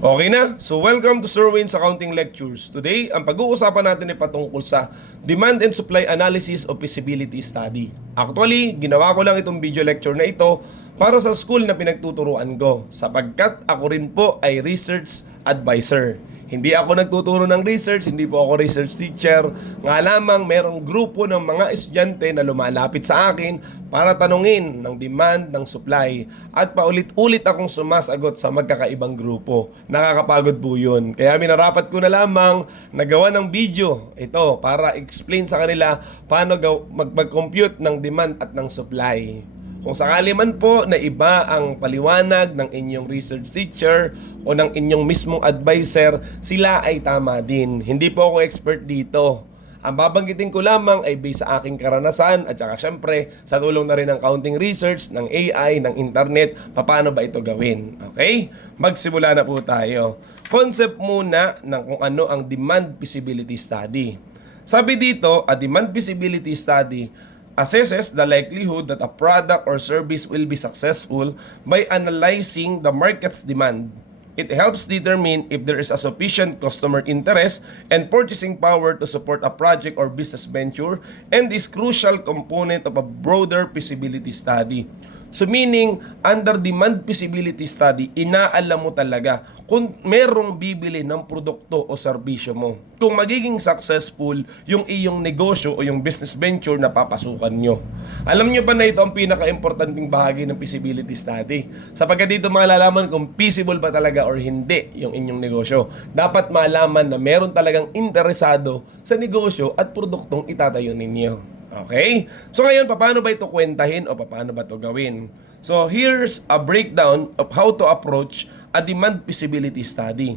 Okay na? So welcome to Sir Wayne's Accounting Lectures. Today, ang pag-uusapan natin ay patungkol sa Demand and Supply Analysis of Feasibility Study. Actually, ginawa ko lang itong video lecture na ito para sa school na pinagtuturuan ko sapagkat ako rin po ay research advisor. Hindi ako nagtuturo ng research, hindi po ako research teacher. Nga lamang merong grupo ng mga estudyante na lumalapit sa akin para tanungin ng demand, ng supply. At paulit-ulit akong sumasagot sa magkakaibang grupo. Nakakapagod po yun. Kaya minarapat ko na lamang nagawa ng video ito para explain sa kanila paano mag-compute ng demand at ng supply. Kung sakali man po na iba ang paliwanag ng inyong research teacher o ng inyong mismong advisor, sila ay tama din. Hindi po ako expert dito. Ang babanggitin ko lamang ay based sa aking karanasan at saka syempre sa tulong na rin ng counting research, ng AI, ng internet, paano ba ito gawin. Okay? Magsimula na po tayo. Concept muna ng kung ano ang demand feasibility study. Sabi dito, a demand feasibility study assesses the likelihood that a product or service will be successful by analyzing the market's demand. It helps determine if there is a sufficient customer interest and purchasing power to support a project or business venture and is crucial component of a broader feasibility study. So meaning, under demand feasibility study, inaalam mo talaga kung merong bibili ng produkto o serbisyo mo. Kung magiging successful yung iyong negosyo o yung business venture na papasukan nyo. Alam nyo ba na ito ang pinaka-importanting bahagi ng feasibility study? Sapagkat dito malalaman kung feasible ba talaga or hindi yung inyong negosyo. Dapat malaman na meron talagang interesado sa negosyo at produktong itatayo ninyo. Okay? So ngayon, paano ba ito kwentahin o paano ba ito gawin? So here's a breakdown of how to approach a demand feasibility study.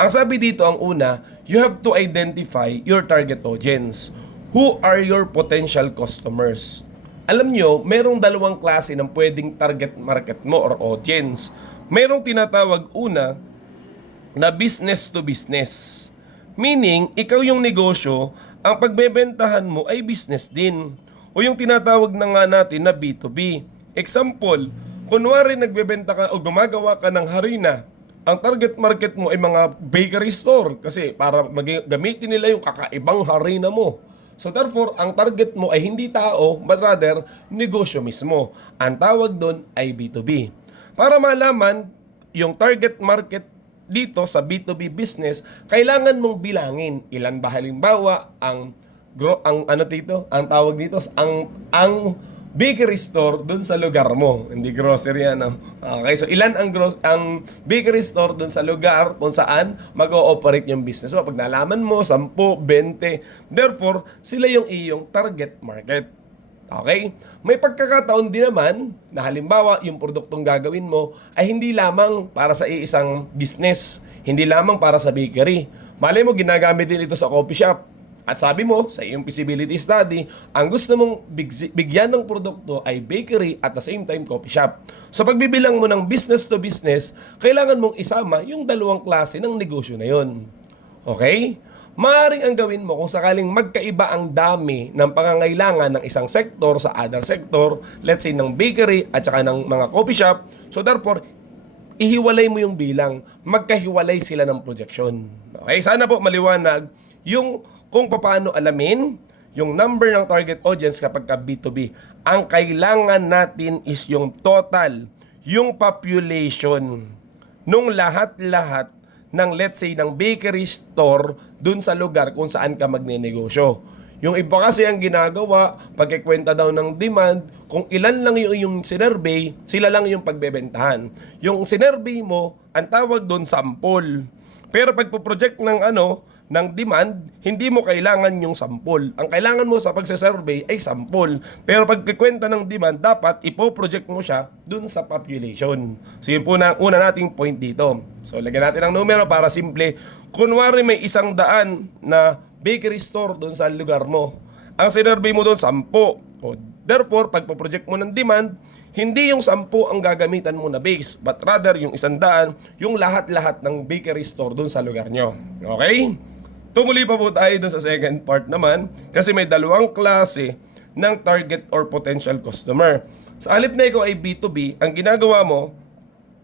Ang sabi dito, ang una, you have to identify your target audience. Who are your potential customers? Alam nyo, merong dalawang klase ng pwedeng target market mo or audience. Merong tinatawag una na business to business. Meaning, ikaw yung negosyo, ang pagbebentahan mo ay business din. O yung tinatawag na nga natin na B2B. Example, kunwari nagbebenta ka o gumagawa ka ng harina, ang target market mo ay mga bakery store kasi para gamitin nila yung kakaibang harina mo. So therefore, ang target mo ay hindi tao, but rather negosyo mismo. Ang tawag doon ay B2B. Para malaman yung target market dito sa B2B business, kailangan mong bilangin ilan ba halimbawa ang ano dito, ang tawag dito ang bakery store dun sa lugar mo, hindi grocery ano. Okay, so ilan ang bakery store dun sa lugar kung saan mag-ooperate yung business mo. Pag nalaman mo 10, 20, therefore sila yung iyong target market. Okay? May pagkakataon din naman na halimbawa yung produktong gagawin mo ay hindi lamang para sa iisang business, hindi lamang para sa bakery. Malay mo ginagamit din ito sa coffee shop. At sabi mo sa iyong feasibility study, ang gusto mong bigyan ng produkto ay bakery at the same time coffee shop. So pagbibilang mo ng business to business, kailangan mong isama yung dalawang klase ng negosyo na yon. Okay? Maaaring ang gawin mo kung sakaling magkaiba ang dami ng pangangailangan ng isang sektor sa other sector, let's say ng bakery at saka ng mga coffee shop, so therefore, ihiwalay mo yung bilang, magkahiwalay sila ng projection. Okay, sana po maliwanag yung kung paano alamin yung number ng target audience kapag ka B2B. Ang kailangan natin is yung total, yung population, nung lahat-lahat ng let's say ng bakery store dun sa lugar kung saan ka magnenegosyo. Yung iba kasi ang ginagawa, pagkikwenta daw ng demand, kung ilan lang yung sinurvey, sila lang yung pagbebentahan. Yung sinurvey mo, ang tawag doon sample. Pero pagpo-project ng demand, hindi mo kailangan yung sample. Ang kailangan mo sa pagsasurvey ay sample. Pero pagkikwenta ng demand, dapat ipo-project mo siya dun sa population. So yun po na una nating point dito. So lagyan natin ang numero para simple. Kunwari may 100 na bakery store dun sa lugar mo. Ang sinurvey mo dun 10. O, therefore, pagpo-project mo ng demand, hindi yung 10 ang gagamitan mo na base, but rather yung 100, yung lahat-lahat ng bakery store dun sa lugar nyo. Okay? Tumuli pa po tayo dun sa second part naman kasi may dalawang klase ng target or potential customer. Sa halip na ikaw ay B2B, ang ginagawa mo,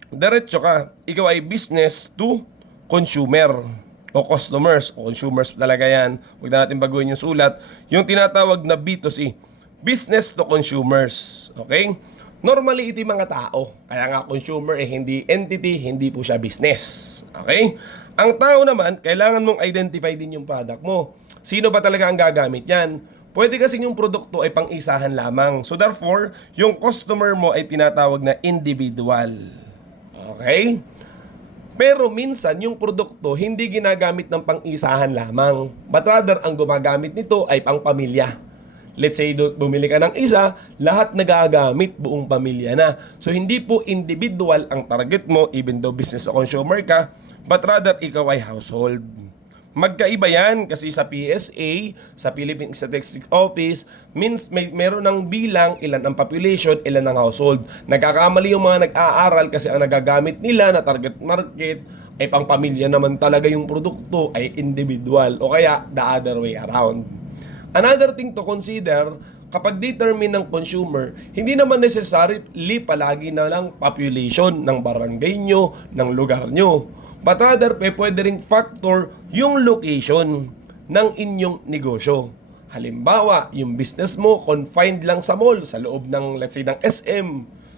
Diretso ka. Ikaw ay business to consumer o customers o consumers talaga yan. Huwag na natin baguhin yung sulat. Yung tinatawag na B2C, business to consumers. Okay? Normally, ito yung mga tao. Kaya nga consumer hindi entity, hindi po siya business. Okay? Ang tao naman, kailangan mong identify din yung product mo. Sino ba talaga ang gagamit yan? Pwede kasi yung produkto ay pang-isahan lamang. So therefore, yung customer mo ay tinatawag na individual. Okay? Pero minsan, yung produkto hindi ginagamit ng pang-isahan lamang. But rather, ang gumagamit nito ay pang-pamilya. Let's say, bumili ka ng isa, lahat nagagamit, buong pamilya na. So, hindi po individual ang target mo, even though business o consumer ka, but rather, ikaw ay household. Magkaiba yan kasi sa PSA, sa Philippine Statistics Office, means meron ng bilang, ilan ang population, ilan ang household. Nagkakamali yung mga nag-aaral kasi ang nagagamit nila na target market ay pang-pamilya naman talaga yung produkto ay individual o kaya the other way around. Another thing to consider, kapag determine ng consumer, hindi naman necessarily palagi na lang population ng barangay nyo, ng lugar nyo. But rather, pwede ring factor yung location ng inyong negosyo. Halimbawa, yung business mo confined lang sa mall, sa loob ng, let's say, ng SM.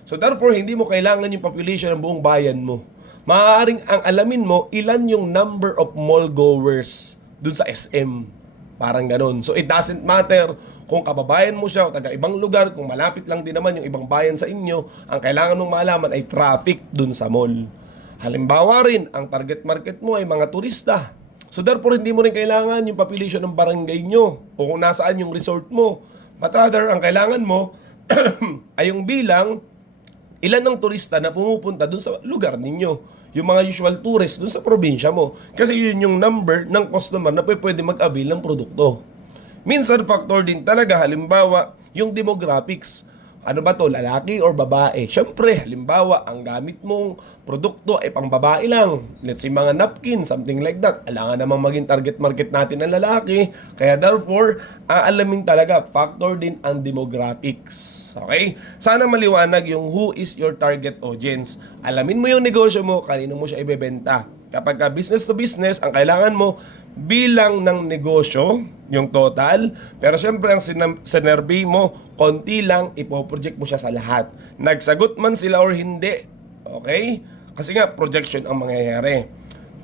So therefore, hindi mo kailangan yung population ng buong bayan mo. Maaaring ang alamin mo, ilan yung number of mall goers dun sa SM. Parang ganun. So it doesn't matter kung kababayan mo siya o taga ibang lugar, kung malapit lang din naman yung ibang bayan sa inyo, ang kailangan mong malaman ay traffic dun sa mall. Halimbawa rin, ang target market mo ay mga turista. So therefore, hindi mo rin kailangan yung population ng barangay nyo o kung nasaan yung resort mo. But rather, ang kailangan mo ay yung bilang ilan ng turista na pumupunta dun sa lugar ninyo. Yung mga usual tourists dun sa probinsya mo. Kasi yun yung number ng customer na pwede mag-avail ng produkto. Minsan factor din talaga, halimbawa, yung demographics. Ano ba to, lalaki or babae? Siyempre, halimbawa, ang gamit mong produkto ay pang babae lang. Let's say mga napkin, something like that. Alangan namang maging target market natin ang lalaki. Kaya therefore, aalamin talaga, factor din ang demographics. Okay? Sana maliwanag yung who is your target audience. Alamin mo yung negosyo mo, kanino mo siya ibebenta. Kapag ka business to business, ang kailangan mo, bilang ng negosyo, yung total. Pero syempre, ang sinervey mo, konti lang, ipoproject mo siya sa lahat. Nagsagot man sila or hindi. Okay? Kasi nga, projection ang mangyayari.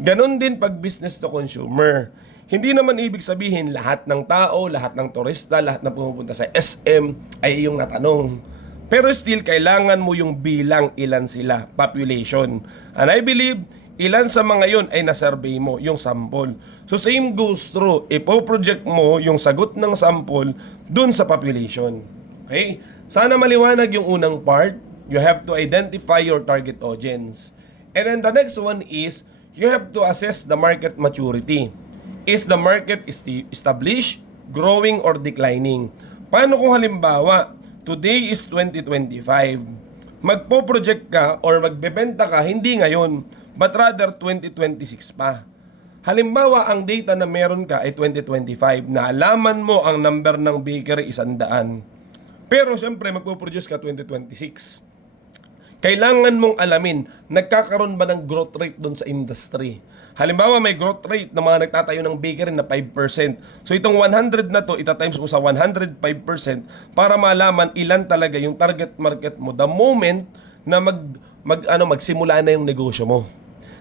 Ganon din pag business to consumer. Hindi naman ibig sabihin lahat ng tao, lahat ng turista, lahat na pumupunta sa SM ay iyong natanong. Pero still, kailangan mo yung bilang ilan sila, population. And I believe, ilan sa mga yon ay nasurvey mo, yung sample. So same goes true, ipo-project mo yung sagot ng sample dun sa population. Okay? Sana maliwanag yung unang part. You have to identify your target audience. And then the next one is, you have to assess the market maturity. Is the market established, growing, or declining? Paano kung halimbawa, today is 2025, magpo-project ka or magbebenta ka hindi ngayon, but rather 2026 pa. Halimbawa, ang data na meron ka ay 2025, na alaman mo ang number ng bakery 100. Pero siyempre, magpo-produce ka 2026. Kailangan mong alamin, nagkakaroon ba ng growth rate doon sa industry? Halimbawa, may growth rate ng mga nagtatayo ng bakery na 5%. So itong 100 na to, itatimes mo sa 105% para malaman ilan talaga yung target market mo the moment na magsimula na yung negosyo mo.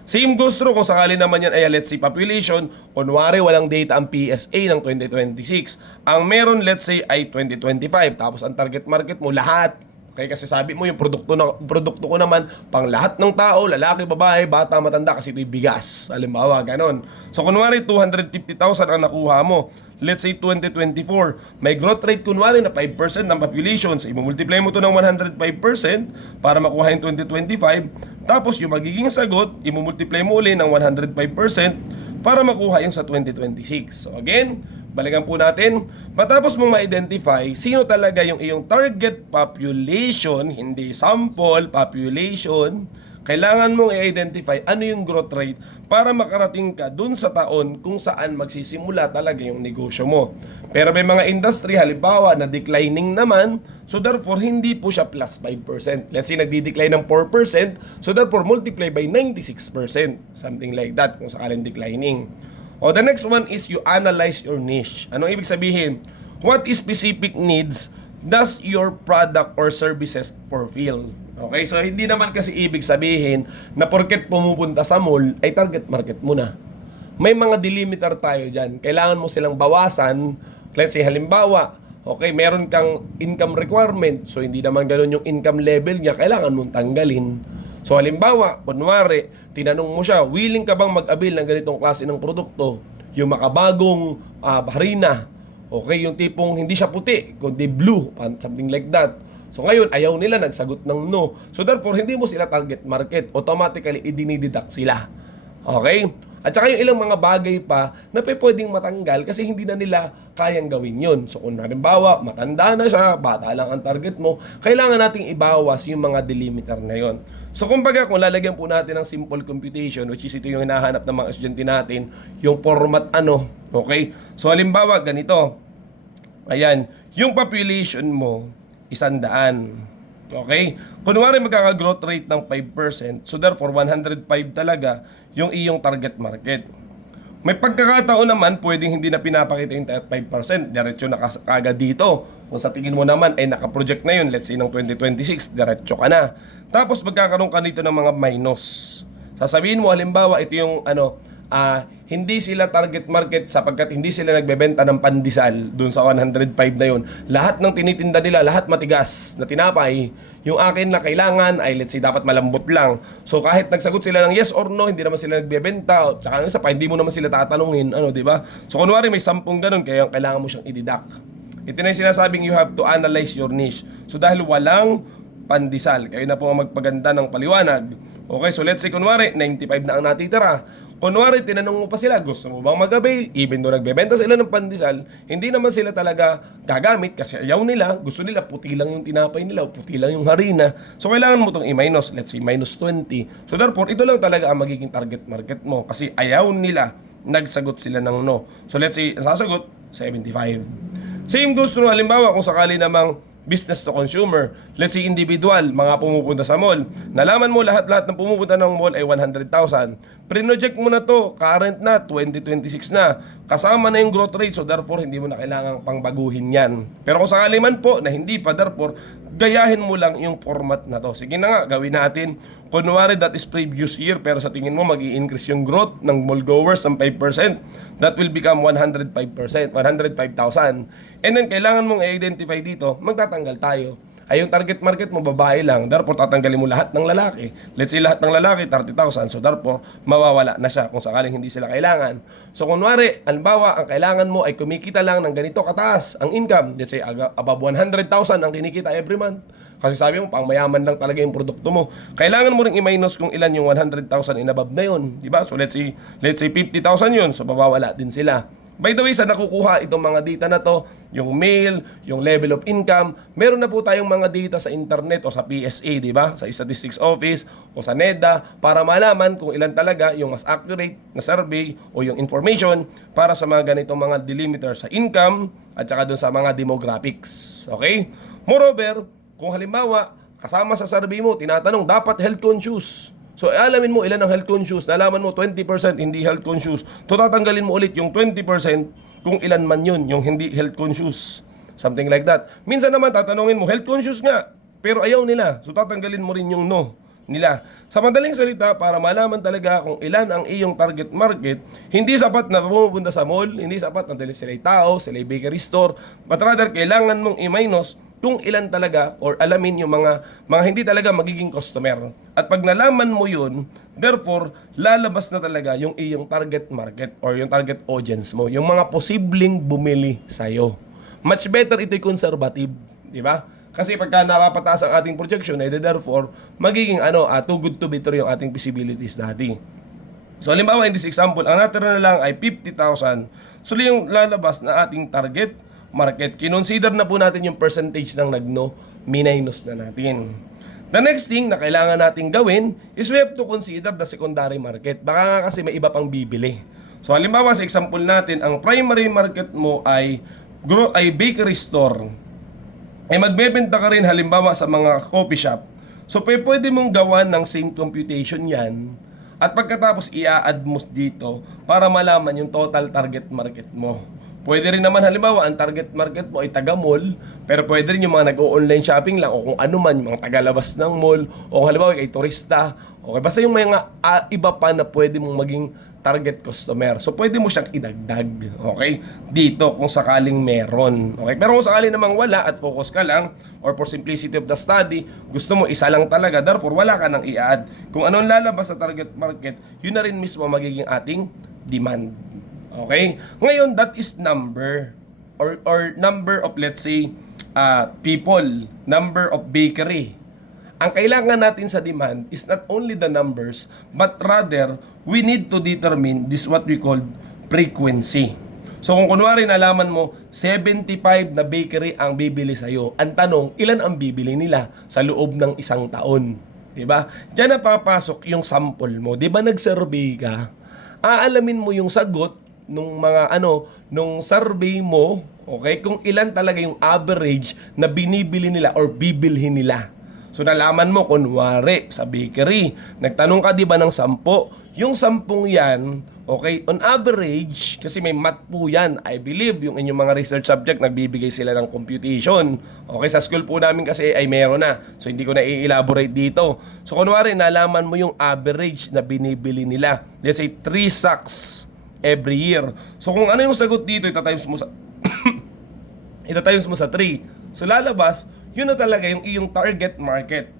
Same goes true kung sakali naman yan ay let's say population, kunwari walang data ang PSA ng 2026. Ang meron let's say ay 2025, tapos ang target market mo lahat. Okay, kasi sabi mo yung produkto ko naman pang lahat ng tao, lalaki, babae, bata, matanda, kasi ito'y bigas. Halimbawa, ganon. So kunwari 250,000 ang nakuha mo. Let's say 2024, may growth rate kunwari na 5% ng population. So i-multiply mo to ng 105% para makuha yung 2025. Tapos yung magiging sagot, i-multiply mo uli ng 105% para makuha yung sa 2026. So again, balikan po natin, matapos mong ma-identify sino talaga yung iyong target population, hindi sample, population, kailangan mong i-identify ano yung growth rate para makarating ka dun sa taon kung saan magsisimula talaga yung negosyo mo. Pero may mga industry, halimbawa, na declining naman, so therefore, hindi po siya plus 5%. Let's say, nagdi-decline ng 4%, so therefore, multiply by 96%. Something like that, kung sakaling declining. O, the next one is you analyze your niche. Anong ibig sabihin? What specific needs does your product or services fulfill? Okay, so hindi naman kasi ibig sabihin na porket pumupunta sa mall ay target market mo na. May mga delimiter tayo dyan. Kailangan mo silang bawasan. Let's say halimbawa, okay, meron kang income requirement. So hindi naman ganun yung income level niya. Kailangan mong tanggalin. So halimbawa, kunwari, tinanong mo siya, willing ka bang mag-avail ng ganitong klase ng produkto? Yung makabagong harina. Okay, yung tipong hindi siya puti, kundi blue, something like that. So ngayon, ayaw nila, nagsagot ng no. So therefore, hindi mo sila target market. Automatically, idinideduct sila. Okay? At saka yung ilang mga bagay pa na pwedeng matanggal kasi hindi na nila kayang gawin yun. So kung halimbawa, matanda na siya, bata lang ang target mo, kailangan nating ibawas yung mga delimiter na yon. So kumbaga, kung lalagyan po natin ng simple computation, which is ito yung hinahanap ng mga estudyante natin, yung format okay? So halimbawa, ganito. Ayan, yung population mo, 100. Okay? Kunwari magkaka-growth rate ng 5%, so therefore 105 talaga yung iyong target market. May pagkakataon naman, pwedeng hindi na pinapakita yung 5%, diretso na kagad dito. Kung sa tingin mo naman ay nakaproject na yun, let's say ng 2026, diretso ka na. Tapos magkakaroon ka nito ng mga minus. Sasabihin mo, halimbawa, ito yung hindi sila target market sapagkat hindi sila nagbebenta ng pandesal dun sa 105 na yun. Lahat ng tinitinda nila, lahat matigas na tinapay. Yung akin na kailangan ay let's say dapat malambot lang. So kahit nagsagot sila ng yes or no, hindi naman sila nagbebenta. Tsaka isa pa, hindi mo naman sila tatanungin, di ba? So kunwari may 10 ganun, kaya kailangan mo siyang i-deduct. Ito na yung sinasabing you have to analyze your niche. So dahil walang pandesal, kayo na po ang magpaganda ng paliwanag. Okay, so let's say kunwari 95 na ang natitira. Kunwari, tinanong mo pa sila, gusto mo bang mag-avail? Even though nagbebenta sila ng pandesal, hindi naman sila talaga gagamit kasi ayaw nila, gusto nila puti lang yung tinapay nila o puti lang yung harina. So, kailangan mo itong i-minus, let's say, minus 20. So, therefore, ito lang talaga ang magiging target market mo kasi ayaw nila, nagsagot sila ng no. So, let's say, sasagot, 75. Same goes through, halimbawa, kung sakali namang business to consumer. Let's say individual, mga pumupunta sa mall. Nalaman mo lahat-lahat ng pumupunta ng mall ay 100,000. Pre-project mo na to, current na, 2026 na. Kasama na yung growth rate, so therefore hindi mo na kailangang pangbaguhin yan. Pero kung sakali man po na hindi pa, therefore, gayahin mo lang yung format na to. Sige na nga, gawin natin. Kunwari, that is previous year, pero sa tingin mo, mag-i-increase yung growth ng mall goers ng 5%. That will become 105%, 105,000. And then, kailangan mong i-identify dito, magtatanggal tayo. Ay, yung target market mo, babae lang. Therefore, tatanggalin mo lahat ng lalaki. Let's say, lahat ng lalaki, 30,000. So, therefore, mawawala na siya kung sakaling hindi sila kailangan. So, kunwari, halimbawa, ang kailangan mo ay kumikita lang ng ganito kataas ang income. Let's say, above 100,000 ang kinikita every month. Kasi sabi mo, pang mayaman lang talaga yung produkto mo. Kailangan mo rin i-minus kung ilan yung 100,000 in above na yun. Diba? So, let's say 50,000 yun. So, mawawala din sila. By the way, sa nakukuha itong mga data na to, yung mail, yung level of income, meron na po tayong mga data sa internet o sa PSA, di ba? Sa Statistics Office o sa NEDA para malaman kung ilan talaga yung mas accurate na survey o yung information para sa mga ganitong mga delimiter sa income at saka dun sa mga demographics. Okay? Moreover, kung halimbawa, kasama sa survey mo, tinatanong, dapat health conscious. So, alamin mo ilan ang health conscious. Nalaman mo 20% hindi health conscious. So, tatanggalin mo ulit yung 20% kung ilan man yun, yung hindi health conscious. Something like that. Minsan naman, tatanungin mo, health conscious nga. Pero ayaw nila. So, tatanggalin mo rin yung no nila. Sa madaling salita, para malaman talaga kung ilan ang iyong target market, hindi sapat na pumupunta sa mall, hindi sapat na dahil sila'y tao, sila'y bakery store, but rather, kailangan mong i-minus kung ilan talaga or alamin yung mga hindi talaga magiging customer. At pag nalaman mo yun, therefore, lalabas na talaga yung iyong target market or yung target audience mo, yung mga posibleng bumili sa'yo. Much better ito'y conservative, di ba? Kasi pagka napapataas ang ating projection, therefore, magiging too good to be true yung ating feasibilities dati. So, halimbawa, in this example, ang natira na lang ay 50,000. So, yung lalabas na ating target market, kinonsider na po natin yung percentage ng nagno, minus na natin. The next thing na kailangan nating gawin is we have to consider the secondary market. Baka nga kasi may iba pang bibili. So halimbawa sa example natin, ang primary market mo ay bakery store. Ay magbebenta ka rin halimbawa sa mga coffee shop. So pwede mong gawan ng same computation yan. At pagkatapos i-add mo dito para malaman yung total target market mo. Pwede rin naman halimbawa ang target market mo ay taga-mall, pero pwede rin yung mga nag-o-online shopping lang o kung ano man, yung mga taga-labas ng mall o halimbawa ay turista. Okay, basta yung mga iba pa na pwede mong maging target customer. So pwede mo siyang idagdag, okay? Dito kung sakaling meron. Okay? Pero kung sakaling namang wala at focus ka lang or for simplicity of the study, gusto mo isa lang talaga, therefore wala ka nang i-add. Kung anong lalabas sa target market, yun na rin mismo magiging ating demand. Okay? Ngayon, that is number or number of, let's say, people, number of bakery. Ang kailangan natin sa demand is not only the numbers, but rather, we need to determine this what we call frequency. So kung kunwari nalaman mo, 75 na bakery ang bibili sa'yo, ang tanong, ilan ang bibili nila sa loob ng isang taon? Diba? Diyan na papasok yung sample mo. Diba nag-survey ka? Aalamin mo yung sagot nung nung survey mo, okay, kung ilan talaga yung average na binibili nila or bibilhin nila. So nalaman mo, kunwari sa bakery, nagtanong ka 'di ba ng 10, yung 10 yan, okay, on average, kasi may math po yan, I believe, yung inyong mga research subject, nagbibigay sila ng computation. Okay, sa school po namin kasi ay meron na, so hindi ko na i-elaborate dito. So kunwari, nalaman mo yung average na binibili nila, let's say 3 sacks every year. So kung ano yung sagot dito, itatimes mo sa itatimes mo sa 3. So lalabas, yun na talaga yung iyong target market.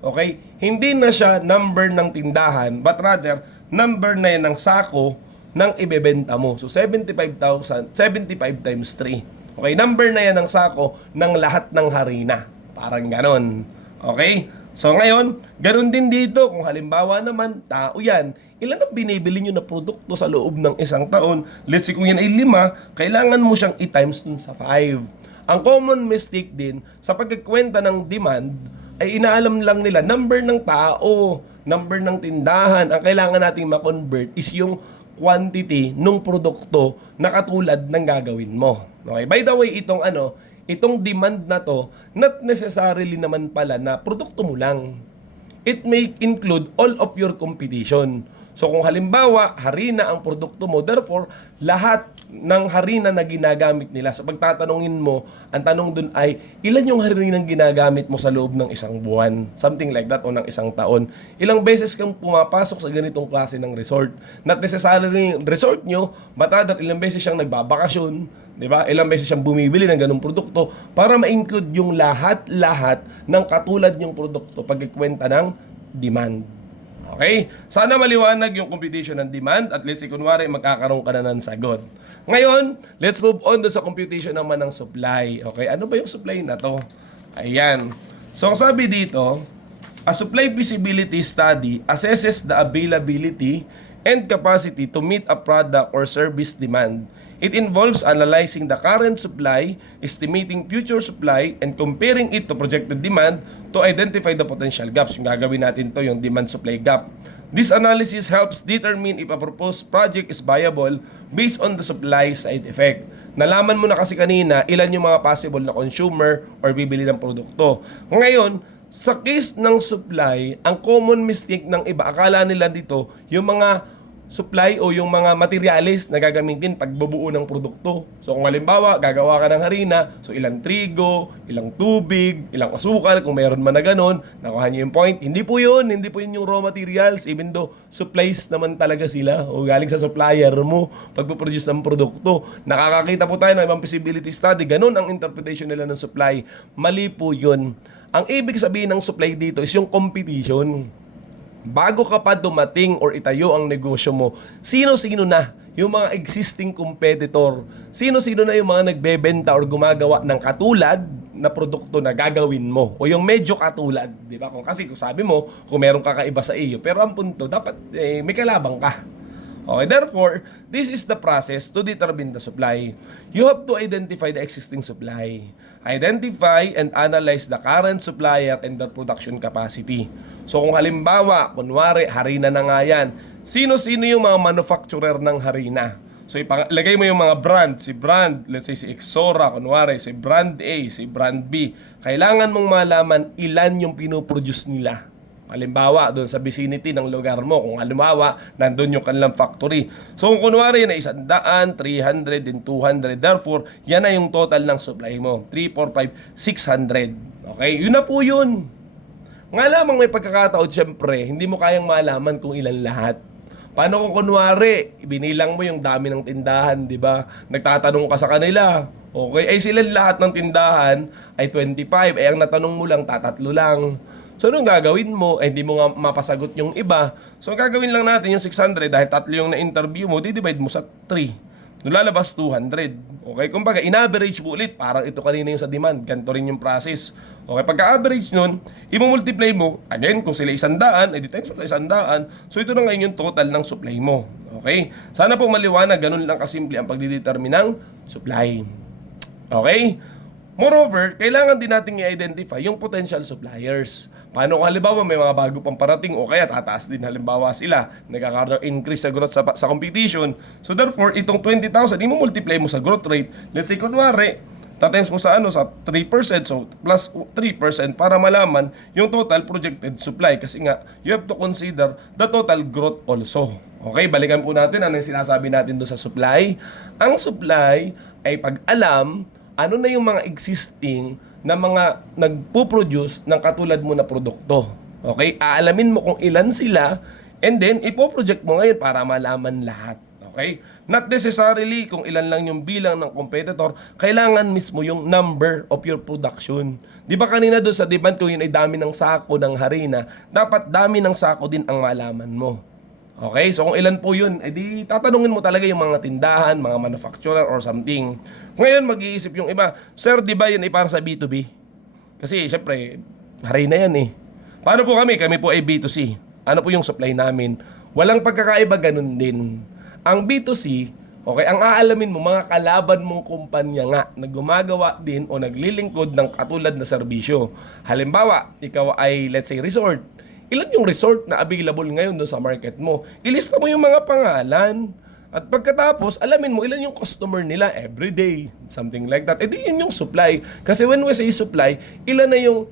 Okay? Hindi na siya number ng tindahan, but rather number na yan ng sako ng ibebenta mo. So 75,000, 75 times 3. Okay? Number na yan ng sako ng lahat ng harina. Parang ganon. Okay? So ngayon, ganun din dito. Kung halimbawa naman, tao yan, ilan ang binibili nyo na produkto sa loob ng isang taon? Let's say kung yan ay 5, kailangan mo siyang i-times dun sa 5. Ang common mistake din sa pagkikwenta ng demand ay inaalam lang nila number ng tao, number ng tindahan. Ang kailangan nating ma-convert is yung quantity ng produkto na katulad ng gagawin mo. Okay? By the way, itong demand na to, not necessarily naman pala na produkto mo lang. It may include all of your competition. So kung halimbawa, harina ang produkto mo, therefore, lahat ng harina na ginagamit nila. So pagtatanungin mo, ang tanong dun ay, ilan yung harina na ginagamit mo sa loob ng isang buwan? Something like that, o ng isang taon. Ilang beses kang pumapasok sa ganitong klase ng resort? Not necessarily resort nyo, but rather ilang beses siyang nagbabakasyon, di ba? Ilang beses siyang bumibili ng ganung produkto para ma-include yung lahat-lahat ng katulad yung produkto pagkikwenta ng demand. Okay? Sana maliwanag yung computation ng demand at let's say kunwari magkakaroon ka na ng sagot. Ngayon, let's move on do sa computation naman ng supply. Okay? Ano ba yung supply na to? Ayan. So, ang sabi dito, a supply feasibility study assesses the availability and capacity to meet a product or service demand. It involves analyzing the current supply, estimating future supply, and comparing it to projected demand to identify the potential gaps. Yung gagawin natin to, yung demand-supply gap. This analysis helps determine if a proposed project is viable based on the supply side effect. Nalaman mo na kasi kanina ilan yung mga possible na consumer or bibili ng produkto. Ngayon, sa case ng supply, ang common mistake ng iba, akala nila dito, yung mga supply o yung mga materials na gagamitin pagbubuo ng produkto. So kung halimbawa, gagawa ka ng harina, so ilang trigo, ilang tubig, ilang asukal, kung meron man na ganun, nakuha niyo yung point. Hindi po yun yung raw materials, even though supplies naman talaga sila o galing sa supplier mo pagpuproduce ng produkto. Nakakakita po tayo ng ibang feasibility study, ganun ang interpretation nila ng supply. Mali po yun. Ang ibig sabihin ng supply dito is yung competition. Bago ka pa dumating or itayo ang negosyo mo, sino-sino na yung mga existing competitor? Sino-sino na yung mga nagbebenta or gumagawa ng katulad na produkto na gagawin mo? O yung medyo katulad, di ba? Kung sabi mo, kung meron kakaiba sa iyo, pero ang punto, dapat may kalabang ka. Okay, therefore, this is the process to determine the supply. You have to identify the existing supply. Identify and analyze the current supplier and their production capacity. So kung halimbawa, kunwari, harina na nga yan, sino-sino yung mga manufacturer ng harina? So ilagay mo yung mga brand, si brand, let's say si Exora, kunwari, si brand A, si brand B. Kailangan mong malaman ilan yung pinoproduce nila. Halimbawa, doon sa vicinity ng lugar mo, kung halimbawa, nandun yung kanilang factory. So, kung kunwari na 100, 300, and 200, therefore, yan na yung total ng supply mo. 3, 4, 5, 600. Okay? Yun na po yun. Nga lamang may pagkakataon, syempre, hindi mo kayang malaman kung ilan lahat. Paano kung kunwari, binilang mo yung dami ng tindahan, di ba? Nagtatanong ka sa kanila. Okay? Ay sila lahat ng tindahan ay 25. Ang natanong mo lang, tatatlo lang. So, anong gagawin mo? Hindi mo nga mapasagot yung iba. So, ang gagawin lang natin yung 600 dahil tatlo yung na-interview mo, di-divide mo sa 3. Doon lalabas 200. Okay? Kumbaga, in-average mo ulit. Parang ito kanina yung sa demand. Ganito rin yung process. Okay? Pagka-average nun, i-multiply mo. Again, kung sila 100, edi times mo sa 100. So, ito na ngayon yung total ng supply mo. Okay? Sana po maliwanag. Ganun lang kasimple ang pagdidetermine ng supply. Okay? Moreover, kailangan din nating i-identify yung potential suppliers. Paano kung halimbawa may mga bago pang parating o kaya tataas din halimbawa sila, nagkakaroon ng increase sa growth sa competition. So therefore, itong 20,000, i-multiply mo sa growth rate. Let's say, kunwari, tatimes mo sa sa 3%, so plus 3% para malaman yung total projected supply. Kasi nga, you have to consider the total growth also. Okay, balikan po natin ano yung sinasabi natin doon sa supply. Ang supply ay pag-alam ano na yung mga existing na mga nagpo-produce ng katulad mo na produkto. Okay? Aalamin mo kung ilan sila and then ipo-project mo ngayon para malaman lahat. Okay? Not necessarily kung ilan lang yung bilang ng competitor, kailangan mismo yung number of your production. Di ba kanina doon sa demand kung yun ay dami ng sako ng harina, dapat dami ng sako din ang malaman mo. Okay, so kung ilan po yun, edi tatanungin mo talaga yung mga tindahan, mga manufacturer or something. Ngayon mag-iisip yung iba, sir, di ba yan ay para sa B2B? Kasi syempre, harina yan eh. Paano po kami? Kami po ay B2C. Ano po yung supply namin? Walang pagkakaiba, ganun din. Ang B2C, okay, ang aalamin mo, mga kalaban mong kumpanya nga na gumagawa din o naglilingkod ng katulad na serbisyo. Halimbawa, ikaw ay, let's say, resort. Ilan yung resort na available ngayon doon sa market mo? Ilista mo yung mga pangalan. At pagkatapos, alamin mo ilan yung customer nila everyday. Something like that. Di yun yung supply. Kasi when we say supply, ilan na yung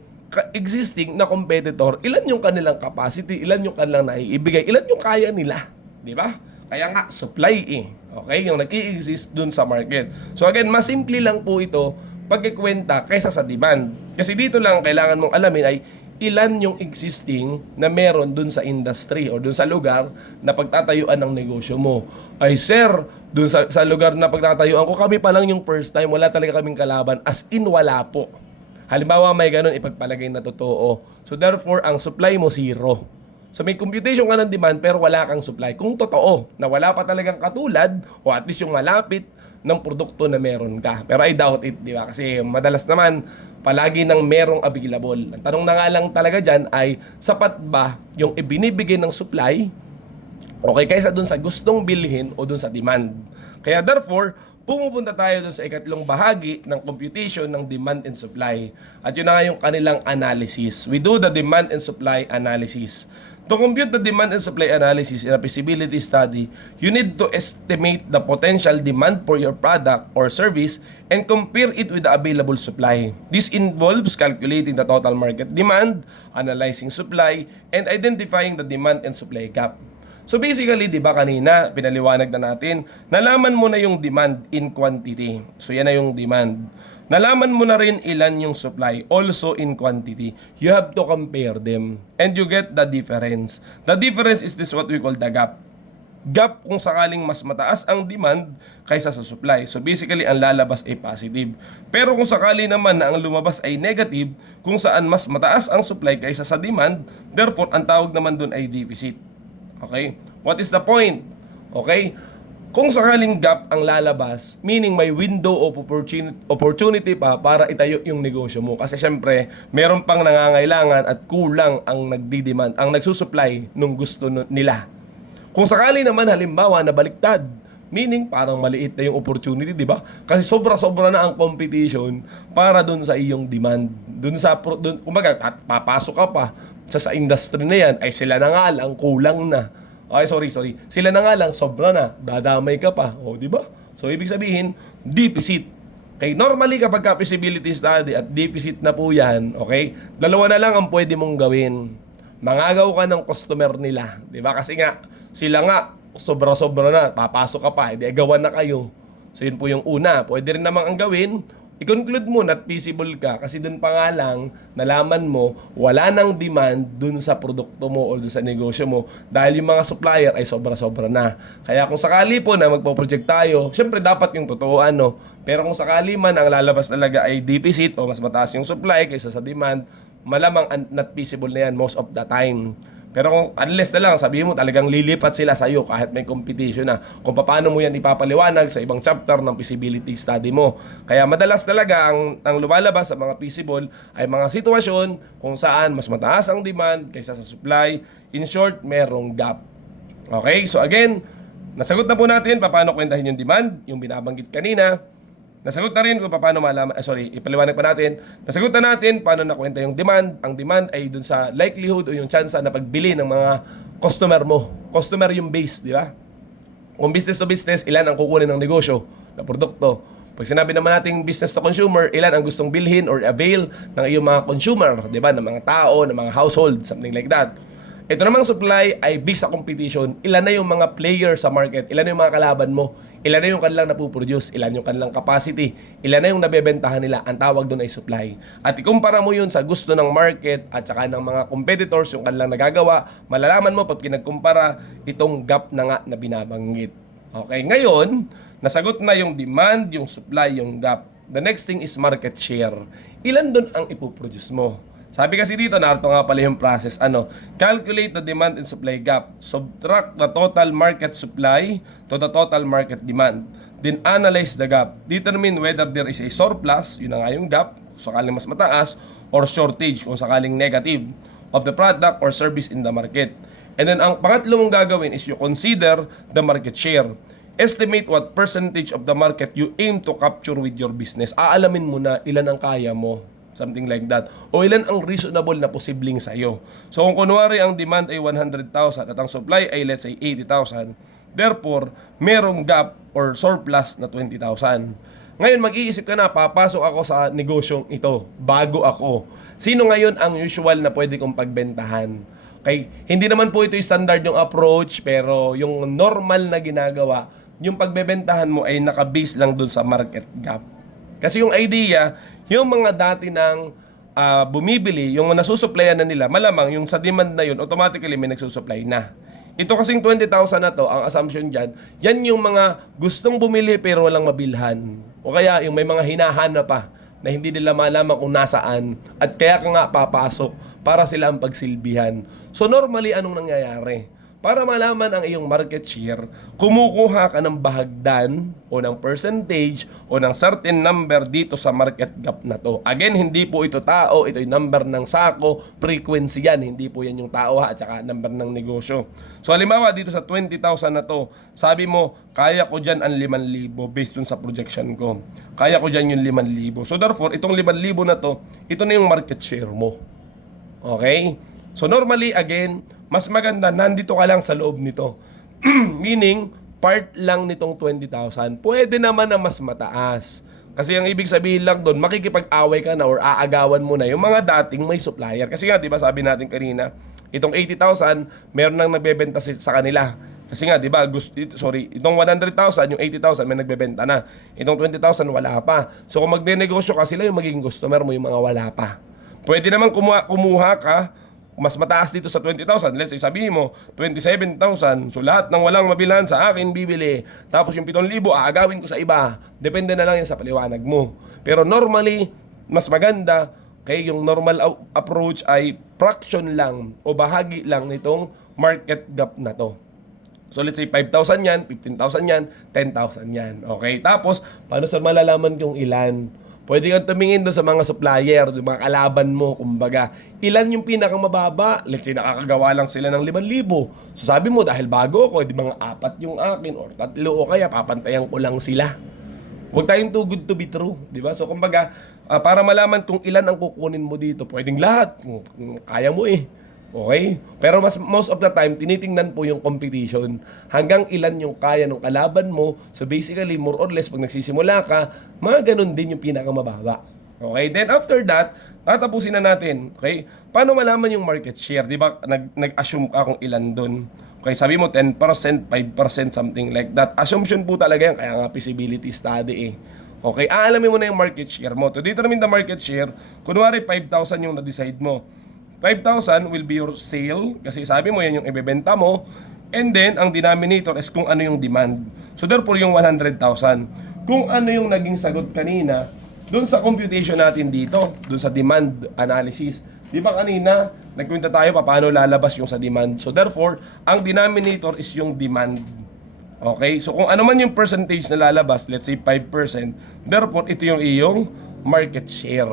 existing na competitor, ilan yung kanilang capacity, ilan yung kanilang naiibigay, ilan yung kaya nila. Di ba? Kaya nga, supply eh. Okay? Yung nag-i-exist dun sa market. So again, mas simple lang po ito pagkikwenta kaysa sa demand. Kasi dito lang kailangan mong alamin ay ilan yung existing na meron dun sa industry o dun sa lugar na pagtatayuan ng negosyo mo. Ay sir, dun sa lugar na pagtatayuan ko, kami pa lang yung first time, wala talaga kaming kalaban. As in, wala po. Halimbawa, may ganun ipagpalagay na totoo. So therefore, ang supply mo, zero. So may computation ka ng demand pero wala kang supply. Kung totoo na wala pa talagang katulad o at least yung malapit ng produkto na meron ka. Pero I doubt it, di ba? Kasi madalas naman, palagi nang merong available. Ang tanong na nga lang talaga dyan ay, sapat ba yung ibinibigay ng supply, okay, kaysa dun sa gustong bilhin o dun sa demand? Kaya therefore, pumupunta tayo dun sa ikatlong bahagi ng computation ng demand and supply. At yun na nga yung kanilang analysis. We do the demand and supply analysis. To compute the demand and supply analysis in a feasibility study, you need to estimate the potential demand for your product or service and compare it with the available supply. This involves calculating the total market demand, analyzing supply, and identifying the demand and supply gap. So basically, di ba kanina, pinaliwanag na natin, nalaman mo na yung demand in quantity. So yan na yung demand. Nalaman mo na rin ilan yung supply, also in quantity. You have to compare them. And you get the difference. The difference is this what we call the gap. Gap kung sakaling mas mataas ang demand kaysa sa supply. So basically, ang lalabas ay positive. Pero kung sakali naman na ang lumabas ay negative, kung saan mas mataas ang supply kaysa sa demand, therefore, ang tawag naman dun ay deficit. Okay? What is the point? Okay? Kung sakaling gap ang lalabas, meaning may window of opportunity pa para itayo yung negosyo mo. Kasi syempre, meron pang nangangailangan at kulang ang nagdi-demand, ang nagsusupply nung gusto nila. Kung sakali naman halimbawa na baliktad, meaning parang maliit na yung opportunity, di ba? Kasi sobra-sobra na ang competition para dun sa iyong demand. Kumbaga, papasok ka pa sa industry na yan, ay sila na nga lang, kulang na. Okay, sorry. Sila na nga lang, sobra na. Dadamay ka pa. O, di ba? So, ibig sabihin, deficit. Okay, normally kapag ka feasibility study at deficit na po yan, okay, dalawa na lang ang pwede mong gawin. Mangagaw ka ng customer nila. Di ba? Kasi nga, sila nga, sobra-sobra na, papasok ka pa, hindi agawan na kayo. So yun po yung una. Pwede rin namang ang gawin, i-conclude mo not feasible ka kasi dun pa nga lang nalaman mo wala nang demand dun sa produkto mo o dun sa negosyo mo dahil yung mga supplier ay sobra-sobra na. Kaya kung sakali po na magpo-project tayo, syempre dapat yung totoo ano. Pero kung sakali man ang lalabas talaga ay deficit o mas mataas yung supply kaysa sa demand, malamang not feasible na yan most of the time. Pero kung unless na lang, sabihin mo talagang lilipat sila sa iyo kahit may competition na kung paano mo yan ipapaliwanag sa ibang chapter ng feasibility study mo. Kaya madalas talaga ang lumalabas sa mga feasible ay mga sitwasyon kung saan mas mataas ang demand kaysa sa supply. In short, merong gap. Okay? So again, nasagot na po natin paano kwentahin yung demand, yung binabanggit kanina. Nasagot na rin kung paano malaman, ipaliwanag pa natin. Nasagot na natin paano nakwenta yung demand. Ang demand ay dun sa likelihood o yung chance na pagbili ng mga customer mo. Customer yung base, di ba? Kung business to business, ilan ang kukunin ng negosyo na produkto. Pag sinabi naman natin business to consumer, ilan ang gustong bilhin or avail ng iyong mga consumer, di ba? Ng mga tao, ng mga household, something like that. Ito namang supply ay based sa competition. Ilan na yung mga player sa market? Ilan na yung mga kalaban mo? Ilan na yung kanilang napuproduce? Ilan yung kanilang capacity? Ilan na yung nabebentahan nila? Ang tawag doon ay supply. At ikumpara mo yun sa gusto ng market at saka ng mga competitors yung kanilang nagagawa, malalaman mo pag pinagkumpara itong gap na nga na binabanggit. Okay, ngayon, nasagot na yung demand, yung supply, yung gap. The next thing is market share. Ilan doon ang ipoproduce mo? Sabi kasi dito, narito nga pala yung process. Calculate the demand and supply gap. Subtract the total market supply to the total market demand. Then analyze the gap. Determine whether there is a surplus, yun na nga yung gap, kung sakaling mas mataas, or shortage, kung sakaling negative, of the product or service in the market. And then ang pangatlo mong gagawin is you consider the market share. Estimate what percentage of the market you aim to capture with your business. Aalamin mo na ilan ang kaya mo. Something like that. O ilan ang reasonable na posibleng sa'yo. So kung kunwari ang demand ay 100,000 at ang supply ay let's say 80,000, therefore, merong gap or surplus na 20,000. Ngayon mag-iisip ka na, papasok ako sa negosyong ito, bago ako. Sino ngayon ang usual na pwede kong pagbentahan? Okay? Hindi naman po ito yung standard yung approach, pero yung normal na ginagawa, yung pagbebentahan mo ay nakabase lang dun sa market gap. Kasi yung idea, yung mga dati nang bumibili, yung nasusuplayan na nila, malamang yung sa demand na yun, automatically may nagsusupply na. Ito kasing 20,000 na to, ang assumption dyan, yan yung mga gustong bumili pero walang mabilhan. O kaya yung may mga hinahanap pa na hindi nila malaman kung nasaan at kaya ka nga papasok para sila ang pagsilbihan. So normally, anong nangyayari? Para malaman ang iyong market share, kumukuha ka ng bahagdan o ng percentage o ng certain number dito sa market gap na to. Again, hindi po ito tao, ito yung number ng sako, frequency yan, hindi po yan yung tao at saka number ng negosyo. So halimbawa dito sa 20,000 na to, sabi mo, kaya ko dyan ang 5,000 based dun sa projection ko. Kaya ko dyan yung 5,000. So therefore, itong 5,000 na to, ito na yung market share mo. Okay? So normally, again, mas maganda, nandito ka lang sa loob nito. Meaning, part lang nitong 20,000. Pwede naman na mas mataas. Kasi ang ibig sabihin lang doon, makikipag-away ka na or aagawan mo na yung mga dating may supplier. Kasi nga, di ba sabi natin kanina, itong 80,000, meron nang nagbebenta sa kanila. Kasi nga, di ba, itong 100,000, yung 80,000, may nagbebenta na. Itong 20,000, wala pa. So kung magne-negosyo ka, sila yung magiging customer mo, yung mga wala pa. Pwede naman kumuha ka, mas mataas dito sa 20,000. Let's say, sabihin mo, 27,000. So, lahat ng walang mabilhan sa akin bibili. Tapos yung 7,000, aagawin ko sa iba. Depende na lang yan sa paliwanag mo. Pero normally, mas maganda, kaya yung normal approach ay fraction lang o bahagi lang nitong market gap na to. So, let's say, 5,000 yan, 15,000 yan, 10,000 yan. Okay? Tapos, paano sa malalaman kung ilan? Pwede kang tumingin doon sa mga supplier, yung mga kalaban mo, kumbaga. Ilan yung pinakamababa? Let's say, nakakagawa lang sila ng 5,000. So sabi mo, dahil bago ako, di mga 4 yung akin, or 3, o kaya papantayan ko lang sila. Huwag tayong too good to be true, di ba? So kumbaga, para malaman kung ilan ang kukunin mo dito, pwedeng lahat. Kaya mo eh. Okay? Pero most of the time, tinitingnan po yung competition. Hanggang ilan yung kaya ng kalaban mo. So basically, more or less, pag nagsisimula ka, mga ganun din yung pinakamababa. Okay? Then after that, tatapusin na natin. Okay? Paano malaman yung market share? Di ba? Nag-assume ka kung ilan dun. Okay, sabi mo 10%, 5%, something like that. Assumption po talaga yan. Kaya nga feasibility study eh. Okay, aalamin mo na yung market share mo. To determine the market share, kunwari 5,000 yung na-decide mo. 5,000 will be your sale kasi sabi mo yan yung ibebenta mo, and then ang denominator is kung ano yung demand. So therefore yung 100,000. Kung ano yung naging sagot kanina doon sa computation natin dito, doon sa demand analysis. Di ba kanina nagkwenta tayo paano lalabas yung sa demand. So therefore, ang denominator is yung demand. Okay? So kung ano man yung percentage na lalabas, let's say 5%, therefore ito yung iyong market share.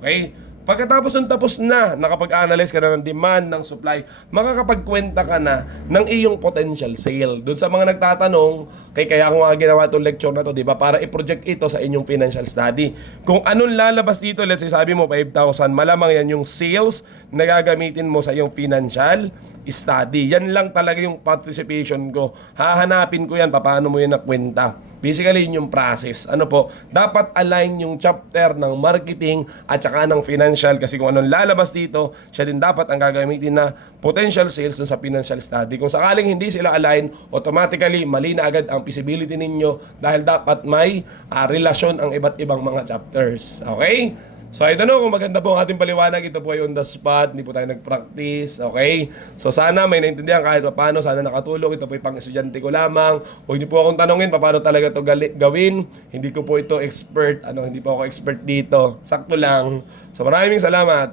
Okay? Pagkatapos ng tapos na, nakapag-analyze ka na ng demand, ng supply, makakapagkwenta ka na ng iyong potential sale. Doon sa mga nagtatanong, kaya ako nga ginawa itong lecture na to, di ba? Para i-project ito sa inyong financial study. Kung anong lalabas dito, let's say sabi mo 5,000, malamang yan yung sales na gagamitin mo sa iyong financial study. Yan lang talaga yung participation ko. Hahanapin ko yan, paano mo yan nakwenta. Basically, yun yung process. Ano po, dapat align yung chapter ng marketing at saka ng financial kasi kung anong lalabas dito, siya din dapat ang gagamitin na potential sales dun sa financial study. Kung sakaling hindi sila align, automatically, mali na agad ang feasibility ninyo dahil dapat may relasyon ang iba't ibang mga chapters. Okay? So, I don't know kung maganda po ang ating paliwanag. Ito po ay on the spot. Hindi po tayo nag-practice. Okay? So, sana may naintindihan kahit paano. Sana nakatulong. Ito po ay pang-estudyante ko lamang. Huwag niyo po akong tanongin paano talaga ito gawin. Hindi ko po ito expert. Hindi po ako expert dito. Sakto lang. So, maraming salamat.